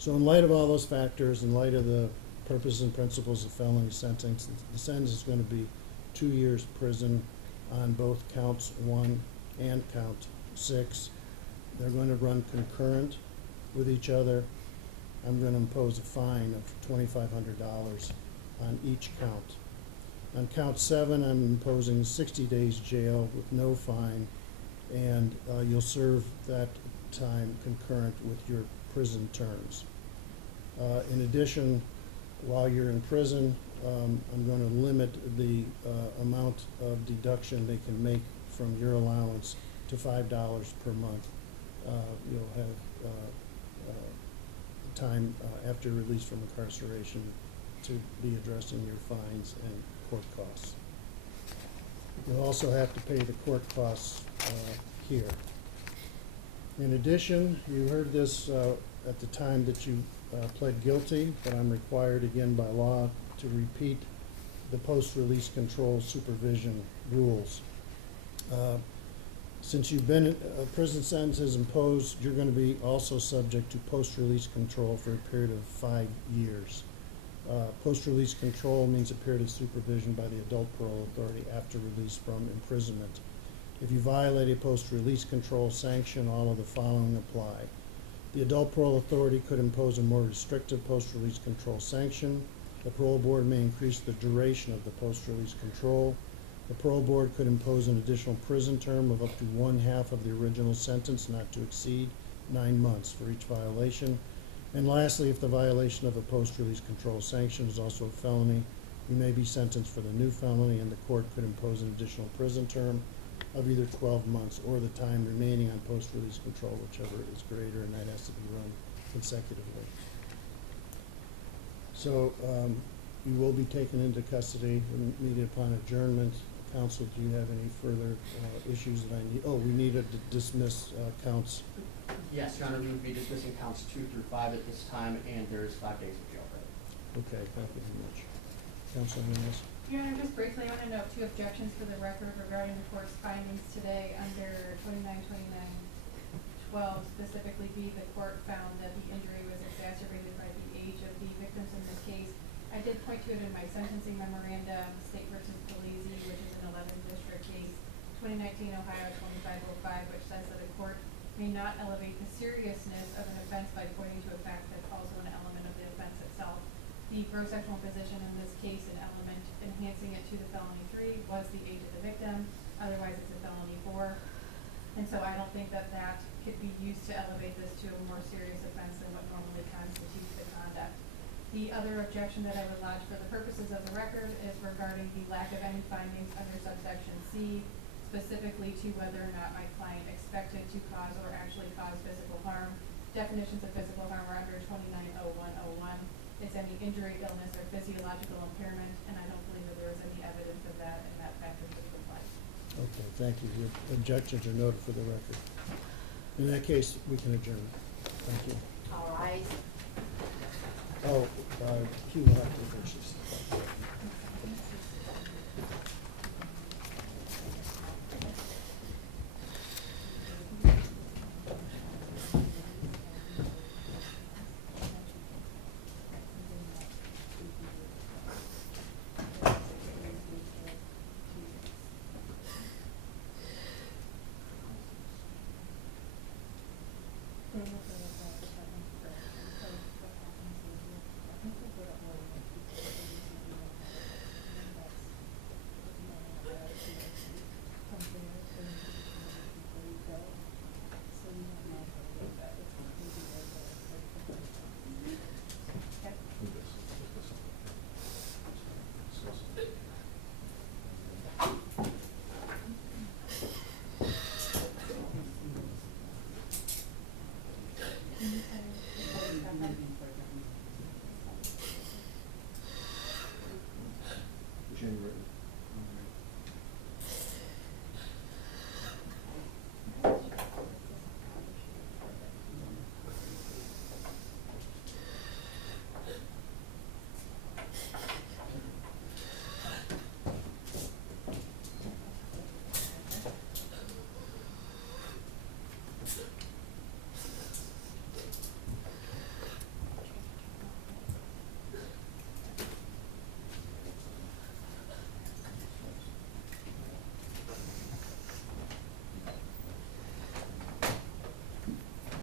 So in light of all those factors, in light of the purposes and principles of felony sentence, the sentence is going to be 2 years prison on both counts 1 and count 6. They're going to run concurrent with each other. I'm going to impose a fine of $2,500 on each count. On count 7, I'm imposing 60 days jail with no fine, and you'll serve that time concurrent with your prison terms. In addition, while you're in prison, I'm going to limit the amount of deduction they can make from your allowance to $5 per month. You'll have time after release from incarceration to be addressing your fines and court costs. You'll also have to pay the court costs here. In addition, you heard this at the time that you pled guilty, but I'm required again by law to repeat the post-release control supervision rules. Since you've been, a prison sentence is imposed, you're going to be also subject to post-release control for a period of 5 years. Post-release control means a period of supervision by the adult parole authority after release from imprisonment. If you violate a post-release control sanction, all of the following apply. The adult parole authority could impose a more restrictive post-release control sanction. The parole board may increase the duration of the post-release control. The parole board could impose an additional prison term of up to 1/2 of the original sentence, not to exceed 9 months for each violation. And lastly, if the violation of a post-release control sanction is also a felony, you may be sentenced for the new felony, and the court could impose an additional prison term of either 12 months or the time remaining on post-release control, whichever is greater, and that has to be run consecutively. So you will be taken into custody immediately upon adjournment. Counsel, do you have any further issues that I need? Oh, we need to dismiss counts. Yes, Your Honor, we would be dismissing counts 2 through 5 at this time, and there's 5 days of jail credit. Okay, thank you very much. Counsel Nunez? Your Honor, just briefly, I want to note 2 objections for the record regarding the court's findings today under 2929-12. Specifically B, the court found that the injury was exacerbated by the age of the victims in this case. I did point to it in my sentencing memorandum, State versus Polizzi, which is an 11th district case, 2019 Ohio 2505, which says that a court may not elevate the seriousness of an offense by pointing to a fact that's also an element of the offense itself. The gross sexual position in this case, an element enhancing it to the felony 3, was the age of the victim. Otherwise, it's a felony 4. And so I don't think that that could be used to elevate this to a more serious offense than what normally constitutes the conduct. The other objection that I would lodge for the purposes of the record is regarding the lack of any findings under subsection C, specifically to whether or not my client expected to cause or actually cause physical harm. Definitions of physical harm are under 290101. It's any injury, illness, or physiological impairment, and I don't believe that there is any evidence of that, and that factor is complied. Okay, thank you. Your objections are noted for the record. In that case, we can adjourn. Thank you. All right. Oh, Q will have to finish this.